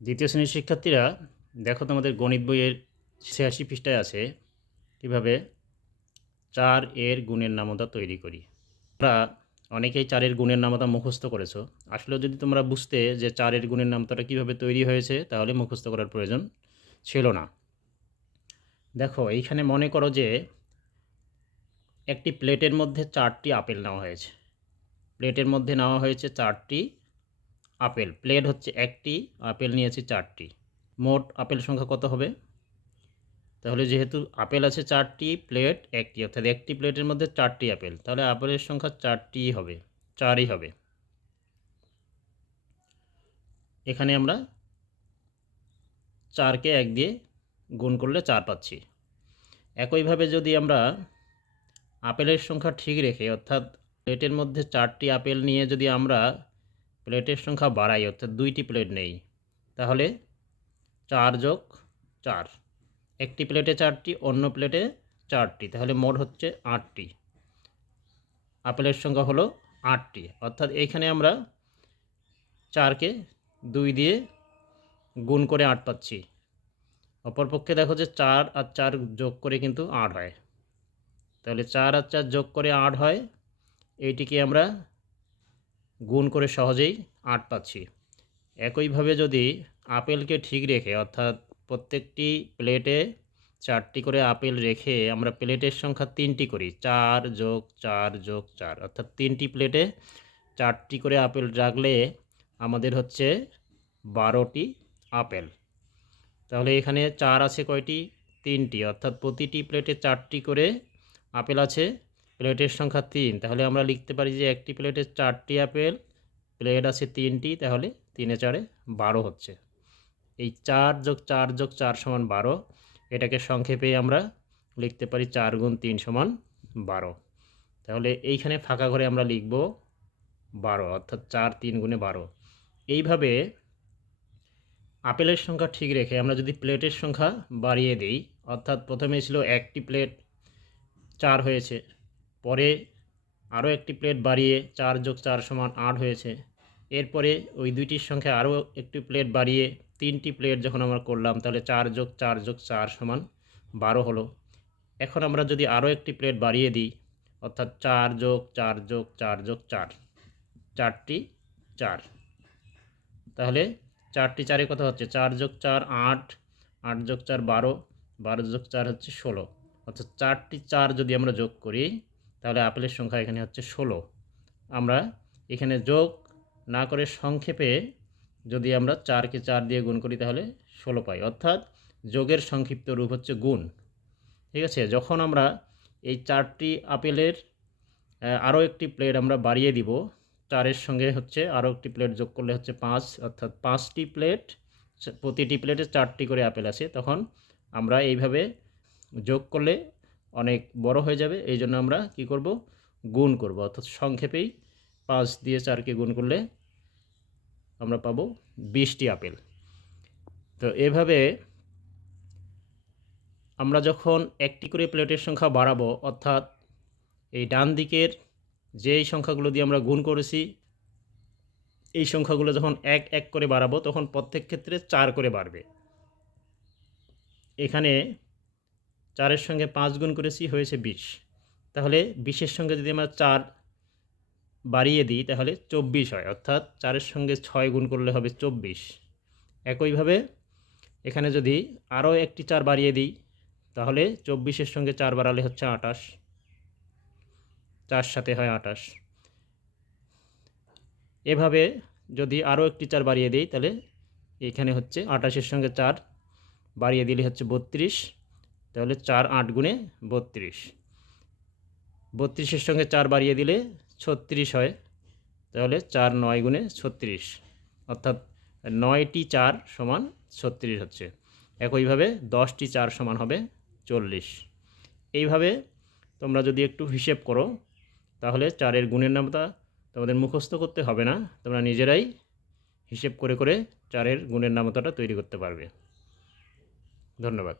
দ্বিতীয় শ্রেণীর শিক্ষার্থীরা দেখো, তোমাদের গণিত বইয়ের ৮৬ পৃষ্ঠায় আছে কীভাবে ৪ এর গুণের নামতা তৈরি করি। তোমরা অনেকেই ৪ এর গুণের নামতা মুখস্থ করেছো। আসলে যদি তোমরা বুঝতে যে ৪ এর গুণের নামতাটা কীভাবে তৈরি হয়েছে, তাহলে মুখস্থ করার প্রয়োজন ছিল না। দেখো, এইখানে মনে করো যে একটি প্লেটের মধ্যে ৪টি আপেল নেওয়া হয়েছে। প্লেটের মধ্যে নেওয়া হয়েছে ৪টি আপেল। প্লেট হচ্ছে একটি, আপেল নিয়েছি ৪টি। মোট আপেল সংখ্যা কত হবে? তাহলে যেহেতু আপেল আছে ৪টি, প্লেট একটি, অর্থাৎ একটি প্লেটের মধ্যে ৪টি আপেল, তাহলে আপেলের সংখ্যা ৪টিই হবে, ৪ই হবে। এখানে আমরা ৪কে ১ দিয়ে গুণ করলে ৪ পাচ্ছি। একইভাবে যদি আমরা আপেলের সংখ্যা ঠিক রেখে, অর্থাৎ প্লেটের মধ্যে ৪টি আপেল নিয়ে যদি আমরা প্লেটের সংখ্যা বাড়াই, অর্থাৎ 2টি প্লেট নেই, তাহলে ৪ যোগ ৪, একটি প্লেটে ৪টি, অন্য প্লেটে ৪টি, তাহলে মোট হচ্ছে ৮টি। আপেলের সংখ্যা হলো ৮টি, অর্থাৎ এইখানে আমরা ৪কে 2 দিয়ে গুণ করে ৮ পাচ্ছি। অপরপক্ষে দেখো যে ৪ আর ৪ যোগ করে কিন্তু ৮ হয়, তাহলে ৪ আর ৪ যোগ করে 8 হয়। এইটিকে আমরা গুণ করে সহজেই 8 পাচ্ছি। একইভাবে যদি আপেলকে ঠিক রেখে, অর্থাৎ প্রত্যেকটি প্লেটে 4টি করে আপেল রেখে আমরা প্লেটের সংখ্যা 3টি করি, 4 যোগ 4 যোগ 4, অর্থাৎ 3টি প্লেটে 4টি করে আপেল রাখলে আমাদের হচ্ছে 12টি আপেল। তাহলে এখানে 4 আছে কয়টি? 3টি, অর্থাৎ প্রতিটি প্লেটে 4টি করে আপেল আছে, প্লেটের সংখ্যা 3। তাহলে আমরা লিখতে পারি যে একটি প্লেটে 4টি আপেল, প্লেট আছে 3টি, তাহলে 3 এ 4 12 হচ্ছে। এই 4 যোগ 4 যোগ 4 সমান 12, এটাকে সংক্ষেপে আমরা লিখতে পারি 4 গুণ 3 সমান 12। তাহলে এইখানে ফাঁকা ঘরে আমরা লিখব 12, অর্থাৎ 4 3 গুণে 12। এইভাবে আপেলের সংখ্যা ঠিক রেখে আমরা যদি প্লেটের সংখ্যা বাড়িয়ে দিই, অর্থাৎ প্রথমে ছিল একটি প্লেট, 4 হয়েছে, পরে আরও একটি প্লেট বাড়িয়ে 4 যোগ 4 সমান 8 হয়েছে, এরপরে ওই দুইটির সংখ্যা আরও একটি প্লেট বাড়িয়ে 3টি প্লেট যখন আমরা করলাম, তাহলে 4 যোগ 4 যোগ 4 সমান 12 হলো। এখন আমরা যদি আরও একটি প্লেট বাড়িয়ে দিই, অর্থাৎ 4 যোগ 4 যোগ 4 যোগ 4, 4টি 4, তাহলে 4টি 4-এ কত হচ্ছে? 4 যোগ 4 8, 8 যোগ 4 12, 12 যোগ 4 হচ্ছে 16, অর্থাৎ 4টি 4 যদি আমরা যোগ করি, তাহলে আপেলের সংখ্যা এখানে হচ্ছে 16। আমরা এখানে যোগ না করে সংক্ষেপে যদি আমরা 4কে 4 দিয়ে গুণ করি, তাহলে 16 পাই, অর্থাৎ যোগের সংক্ষিপ্ত রূপ হচ্ছে গুণ। ঠিক আছে? যখন আমরা এই 4টি আপেলের আরও একটি প্লেট আমরা বাড়িয়ে দিব, 4-এর সঙ্গে হচ্ছে আরও একটি প্লেট যোগ করলে হচ্ছে 5, অর্থাৎ 5টি প্লেট, প্রতিটি প্লেটে 4টি করে আপেল আছে, তখন আমরা এইভাবে যোগ করলে অনেক বড় হয়ে যাবে। এই জন্য আমরা কি করব? গুণ করব, অর্থাৎ সংক্ষেপেই 5 দিয়ে 4কে গুণ করলে আমরা পাবো 20টি আপেল। তো এভাবে আমরা যখন একটি করে প্লেটের সংখ্যা বাড়াবো, অর্থাৎ এই ডান দিকের যেই সংখ্যাগুলো দিয়ে আমরা গুণ করেছি, এই সংখ্যাগুলো যখন এক এক করে বাড়াবো, তখন প্রত্যেক ক্ষেত্রে 4 করে বাড়বে। এখানে 4-এর সঙ্গে 5 গুণ করেছি, হয়েছে 20। তাহলে 20-এর সঙ্গে যদি আমরা 4 বাড়িয়ে দিই, তাহলে 24 হয়, অর্থাৎ 4-এর সঙ্গে 6 গুণ করলে হবে 24। একইভাবে এখানে যদি আরও একটি 4 বাড়িয়ে দিই, তাহলে 24-এর সঙ্গে 4 বাড়ালে হচ্ছে 28, 4 সাথে হয় 28। এভাবে যদি আরও একটি 4 বাড়িয়ে দিই, তাহলে এখানে হচ্ছে 28-এর সঙ্গে 4 বাড়িয়ে দিলে হচ্ছে 32, তাহলে 4 8 গুণে 32। 32-এর সঙ্গে 4 বাড়িয়ে দিলে 36 হয়, তাহলে 4 9 গুণে 36, অর্থাৎ 9টি 4 সমান 36 হচ্ছে। একইভাবে 10টি 4 সমান হবে 40। এইভাবে তোমরা যদি একটু হিসেব করো, তাহলে 4-এর গুণের নামতা তোমাদের মুখস্থ করতে হবে না, তোমরা নিজেরাই হিসেব করে করে 4-এর গুণের নামতাটা তৈরি করতে পারবে। ধন্যবাদ।